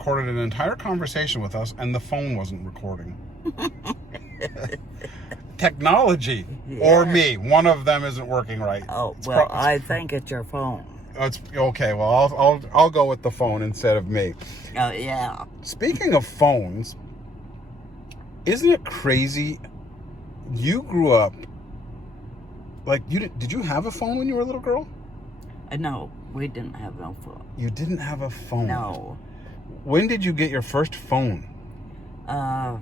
recorded an entire conversation with us and the phone wasn't recording. Technology or me, one of them isn't working right. Oh, well, I think it's your phone. It's okay. Well, I'll go with the phone instead of me. Oh, yeah. Speaking of phones, isn't it crazy? You grew up like did you have a phone when you were a little girl? No, we didn't have no phone. You didn't have a phone? No. When did you get your first phone? I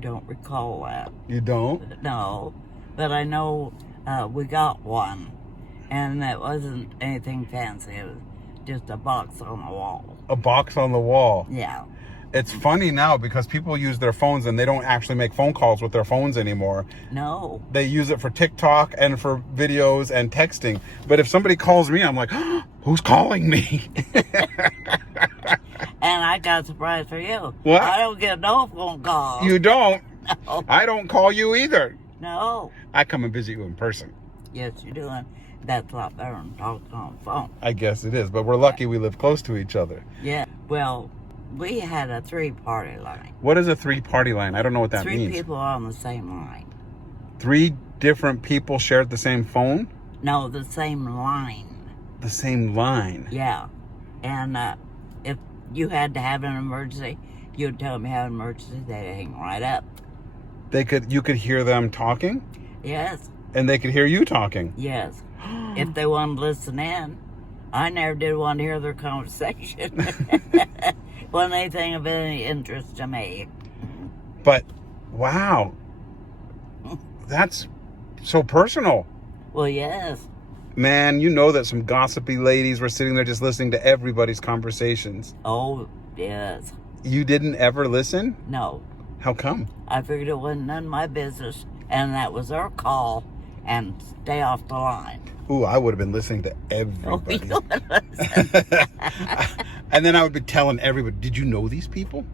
don't recall that. You don't? No, but I know we got one, and it wasn't anything fancy. It was just a box on the wall. A box on the wall? Yeah. It's funny now because people use their phones and they don't actually make phone calls with their phones anymore. No. They use it for TikTok and for videos and texting. But if somebody calls me, I'm like, oh, who's calling me? And I got a surprise for you. What? I don't get no phone calls. You don't? No. I don't call you either. No. I come and visit you in person. Yes, you do. And that's a lot better than talking on the phone. I guess it is, but we're lucky we live close to each other. Yeah. Well, we had a 3-party line. What is a 3-party line? I don't know what that means. 3 people on the same line. 3 different people shared the same phone? No, the same line. The same line? Yeah. And if you had to have an emergency, you'd tell them you had an emergency, they'd hang right up. You could hear them talking? Yes. And they could hear you talking? Yes. If they wanted to listen in. I never did want to hear their conversation. Wasn't anything of any interest to me. But, wow. That's so personal. Well, yes. Man, you know that some gossipy ladies were sitting there just listening to everybody's conversations. Oh, yes. You didn't ever listen? No. How come? I figured it wasn't none of my business, and that was their call, and stay off the line. Ooh, I would have been listening to everybody. Oh, And then I would be telling everybody, did you know these people?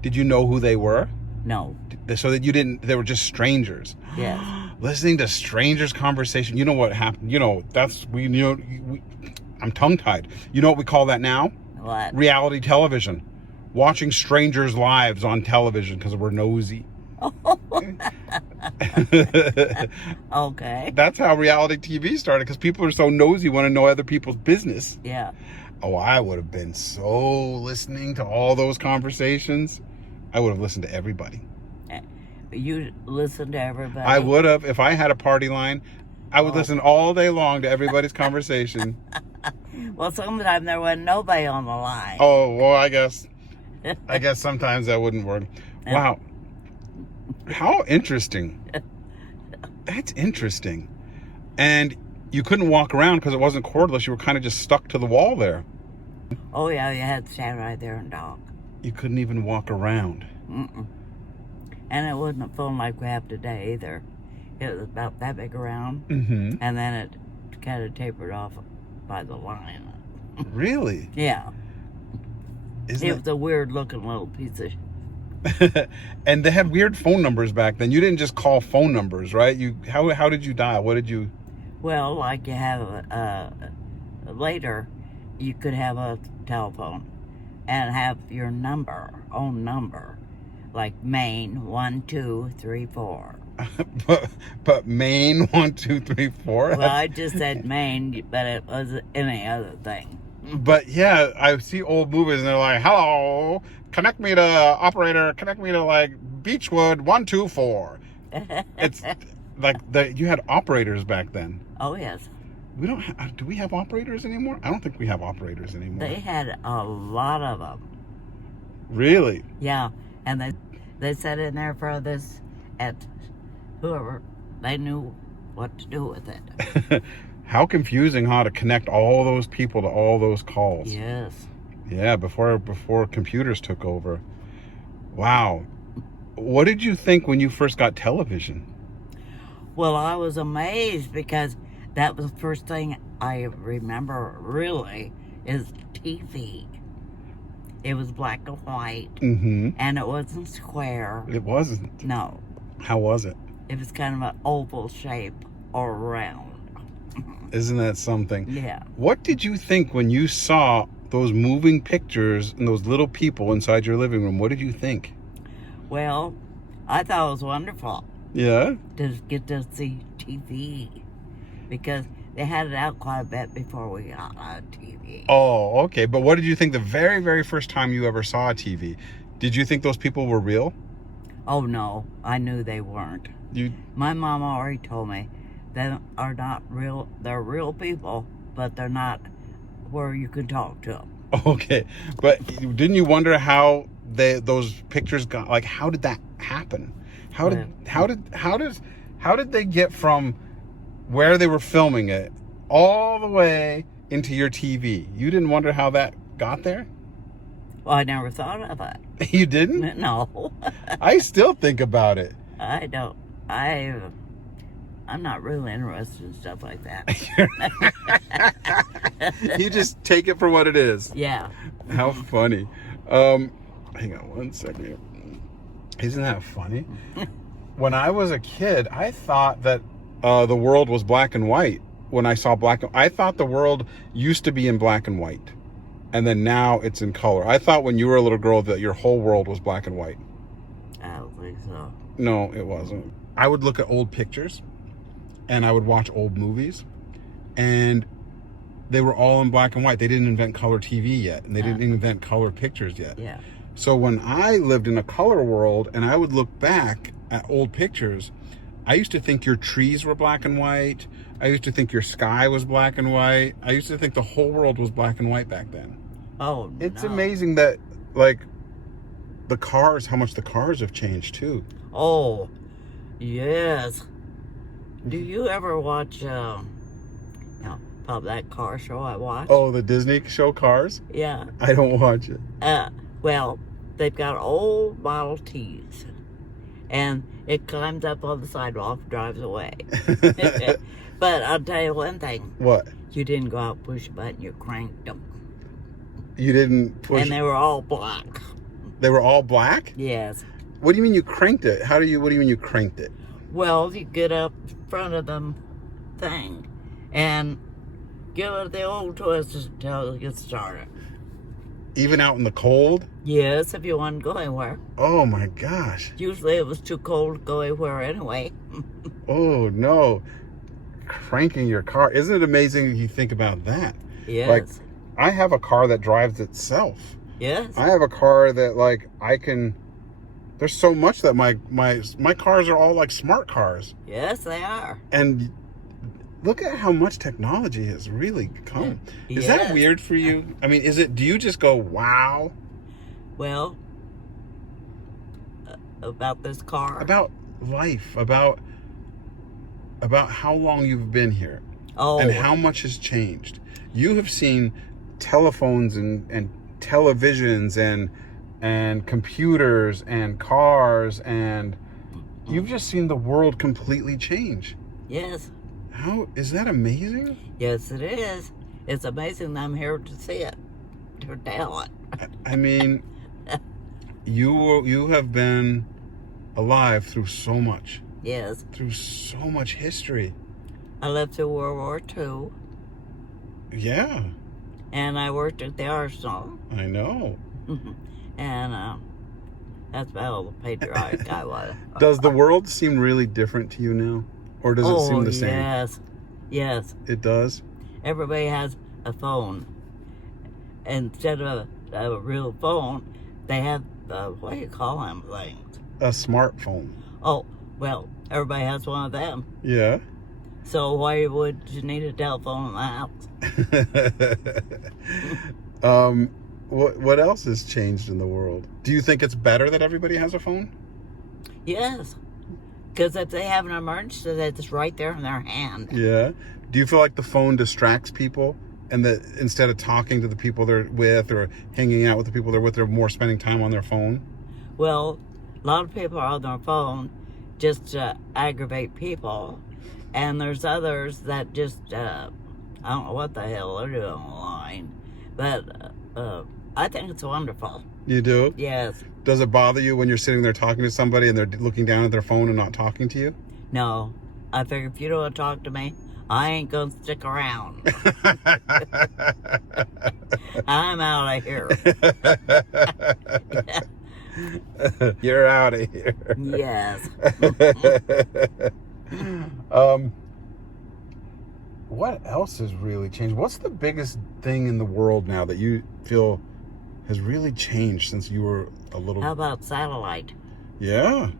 Did you know who they were? No. So that you didn't, they were just strangers. Yes. Listening to strangers' conversation. You know what happened? You know, I'm tongue-tied. You know what we call that now? What? Reality television. Watching strangers' lives on television because we're nosy. Okay. That's how reality TV started, because people are so nosy, want to know other people's business. Yeah. Oh, I would have been so listening to all those conversations. I would have listened to everybody. You listen to everybody? I would have. If I had a party line, I would listen all day long to everybody's conversation. Well, sometimes there wasn't nobody on the line. Oh, well, I guess sometimes that wouldn't work. Wow. How interesting. That's interesting. And you couldn't walk around because it wasn't cordless. You were kind of just stuck to the wall there. Oh, yeah, you had to stand right there and talk. You couldn't even walk around. Mm-mm. And it wasn't a phone like we have today either. It was about that big around. Mm-hmm. And then it kind of tapered off by the line. Really? Yeah. Isn't It was a weird looking little piece of... And they had weird phone numbers back then. You didn't just call phone numbers, right? How did you dial? What did you... Well, like you have later, you could have a telephone and have your own number, like Maine 1234. but Maine 1234. Well, I just said Maine, but it was any other thing. But yeah, I see old movies and they're like, "Hello, connect me to operator, connect me to like Beechwood 124." It's like you had operators back then. Oh yes. We don't. Do we have operators anymore? I don't think we have operators anymore. They had a lot of them. Really? Yeah, and they sat in there for this at whoever they knew what to do with it. How confusing, to connect all those people to all those calls. Yes. Yeah, before computers took over. Wow. What did you think when you first got television? Well, I was amazed because that was the first thing I remember really is TV. It was black and white, and it wasn't square. It wasn't? No. How was it? It was kind of an oval shape or round. Isn't that something? Yeah. What did you think when you saw those moving pictures and those little people inside your living room? What did you think? Well, I thought it was wonderful Yeah? to get to see TV because they had it out quite a bit before we got on TV. Oh, okay. But what did you think the very, very first time you ever saw a TV? Did you think those people were real? Oh, no. I knew they weren't. My mom already told me they are not real. They're real people, but they're not where you can talk to them. Okay. But didn't you wonder how those pictures got, like, how did that happen? How did they get from where they were filming it all the way into your TV? You didn't wonder how that got there? Well, I never thought of it. You didn't? No. I still think about it. I don't. I'm not really interested in stuff like that. You just take it for what it is. Yeah. How funny. Hang on one second. Isn't that funny? When I was a kid, I thought that the world was black and white. When I saw I thought the world used to be in black and white. And then now it's in color. I thought when you were a little girl that your whole world was black and white. I don't think so. No, it wasn't. I would look at old pictures and I would watch old movies, and they were all in black and white. They didn't invent color TV yet, and they didn't invent color pictures yet. Yeah. So when I lived in a color world and I would look back at old pictures, I used to think your trees were black and white. I used to think your sky was black and white. I used to think the whole world was black and white back then. Oh, It's no. amazing that, like, the cars, how much the cars have changed too. Oh, yes. Do you ever watch, that car show I watch? Oh, the Disney show Cars? Yeah. I don't watch it. Well, they've got old Model Ts, and it climbs up on the sidewalk and drives away. But I'll tell you one thing. What? You didn't go out and push a button, you cranked them. You didn't push. And they were all black. They were all black? Yes. What do you mean you cranked it? What do you mean you cranked it? Well, you get up in front of them thing and give it the old twist until it gets started. Even out in the cold? Yes, if you want to go anywhere. Oh my gosh. Usually it was too cold to go anywhere anyway. Oh no. Cranking your car. Isn't it amazing if you think about that? Yes. Like, I have a car that drives itself. Yes. I have a car that, like, there's so much that my cars are all like smart cars. Yes, they are. And look at how much technology has really come. Yeah. Is that weird for you? I mean, do you just go, wow? Well, about this car. About life, about how long you've been here. Oh. And how much has changed. You have seen telephones and televisions and computers and cars, and you've just seen the world completely change. Yes. How is that amazing? Yes, it is. It's amazing that I'm here to see it, to tell it. I mean, you have been alive through so much. Yes. Through so much history. I lived through World War II. Yeah. And I worked at the arsenal. I know. And that's about all the patriotic I was. Does the world seem really different to you now? Or does it seem the same? Yes. Yes. It does? Everybody has a phone. Instead of a real phone, they have, what do you call them things? A smartphone. Oh, well, everybody has one of them. Yeah. So why would you need a telephone in the house? What else has changed in the world? Do you think it's better that everybody has a phone? Yes. Because if they have an emergency, it's right there in their hand. Yeah. Do you feel like the phone distracts people, and that instead of talking to the people they're with or hanging out with the people they're with, they're more spending time on their phone? Well, a lot of people are on their phone just to aggravate people. And there's others that just, I don't know what the hell they're doing online. But I think it's wonderful. You do? Yes. Does it bother you when you're sitting there talking to somebody and they're looking down at their phone and not talking to you? No. I figure if you don't want to talk to me, I ain't gonna stick around. I'm out of here. You're out of here. Yes. What else has really changed? What's the biggest thing in the world now that you feel has really changed since you were a little... How about satellite? Yeah.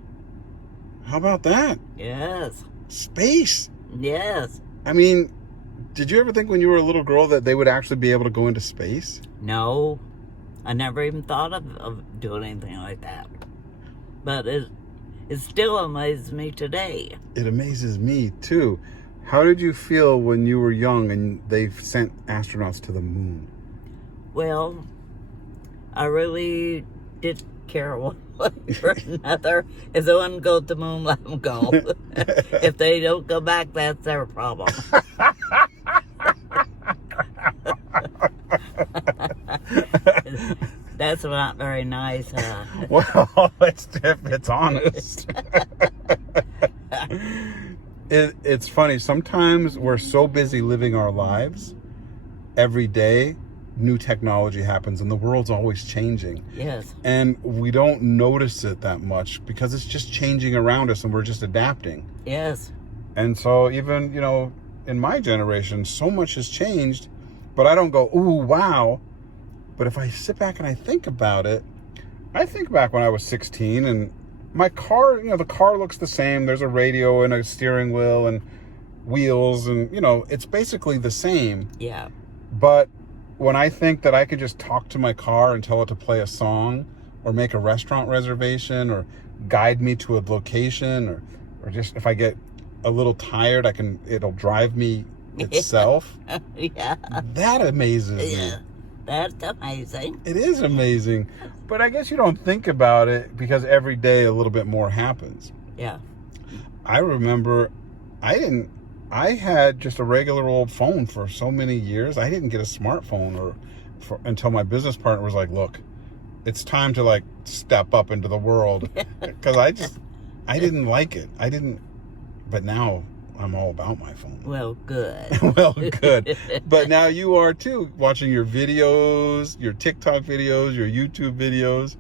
How about that? Yes. Space. Yes. I mean, did you ever think when you were a little girl that they would actually be able to go into space? No. I never even thought of doing anything like that. But it still amazes me today. It amazes me, too. How did you feel when you were young and they sent astronauts to the moon? Well, I really did care one way or another. If they want to go to the moon, let them go. If they don't go back, that's their problem. That's not very nice. Well, it's honest. It's funny. Sometimes we're so busy living our lives. Every day, new technology happens, and the world's always changing. Yes. And we don't notice it that much because it's just changing around us, and we're just adapting. Yes. And so even, in my generation, so much has changed, but I don't go, ooh, wow. But if I sit back and I think about it, I think back when I was 16 and my car, the car looks the same. There's a radio and a steering wheel and wheels and, it's basically the same. Yeah. But when I think that I can just talk to my car and tell it to play a song or make a restaurant reservation or guide me to a location or just if I get a little tired, it'll drive me itself. Yeah. That amazes me. That's amazing. It is amazing. But I guess you don't think about it because every day a little bit more happens. Yeah. I remember I had just a regular old phone for so many years. I didn't get a smartphone until my business partner was like, look, it's time to step up into the world. Because I didn't like it. But now I'm all about my phone. Well, good. Well, good. But now you are too, watching your videos, your TikTok videos, your YouTube videos.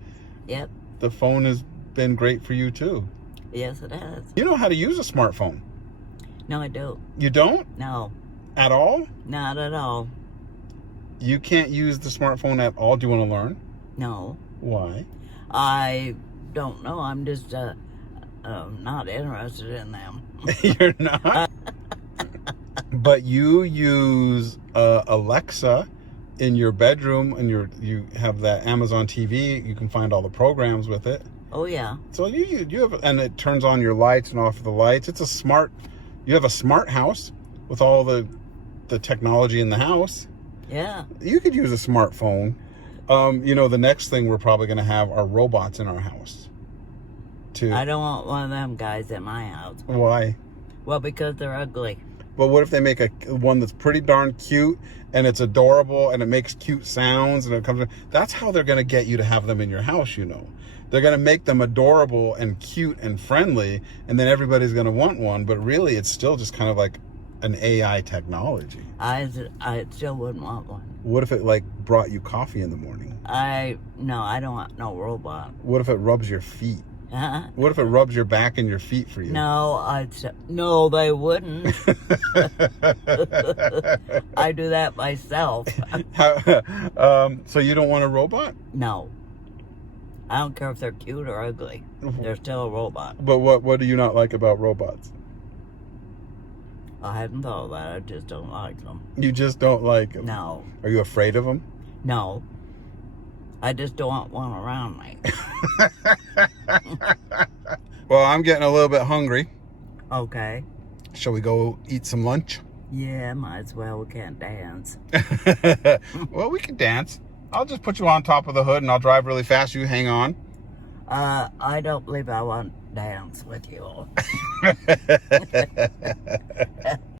Yep. The phone has been great for you too. Yes, it has. You know how to use a smartphone. No, I don't. You don't? No. At all? Not at all. You can't use the smartphone at all? Do you want to learn? No. Why? I don't know. I'm just not interested in them. You're not? But you use Alexa in your bedroom and you have that Amazon TV. You can find all the programs with it. Oh, yeah. So you have, and it turns on your lights and off the lights. You have a smart house with all the technology in the house. Yeah. You could use a smartphone. The next thing we're probably going to have are robots in our house. I don't want one of them guys in my house. Why? Well, because they're ugly. But what if they make one that's pretty darn cute and it's adorable and it makes cute sounds and it comes? That's how they're going to get you to have them in your house. They're going to make them adorable and cute and friendly, and then everybody's going to want one. But really, it's still just kind of like an AI technology. I still wouldn't want one. What if it brought you coffee in the morning? No, I don't want no robot. What if it rubs your feet? Huh? What if it rubs your back and your feet for you? No, no, they wouldn't. I do that myself. So you don't want a robot? No. I don't care if they're cute or ugly. They're still a robot. But what do you not like about robots? I hadn't thought of that. I just don't like them. You just don't like them? No. Are you afraid of them? No. I just don't want one around me. Well, I'm getting a little bit hungry. Okay. Shall we go eat some lunch? Yeah, might as well. We can't dance. Well, we can dance. I'll just put you on top of the hood and I'll drive really fast. You hang on. I don't believe I want to dance with you.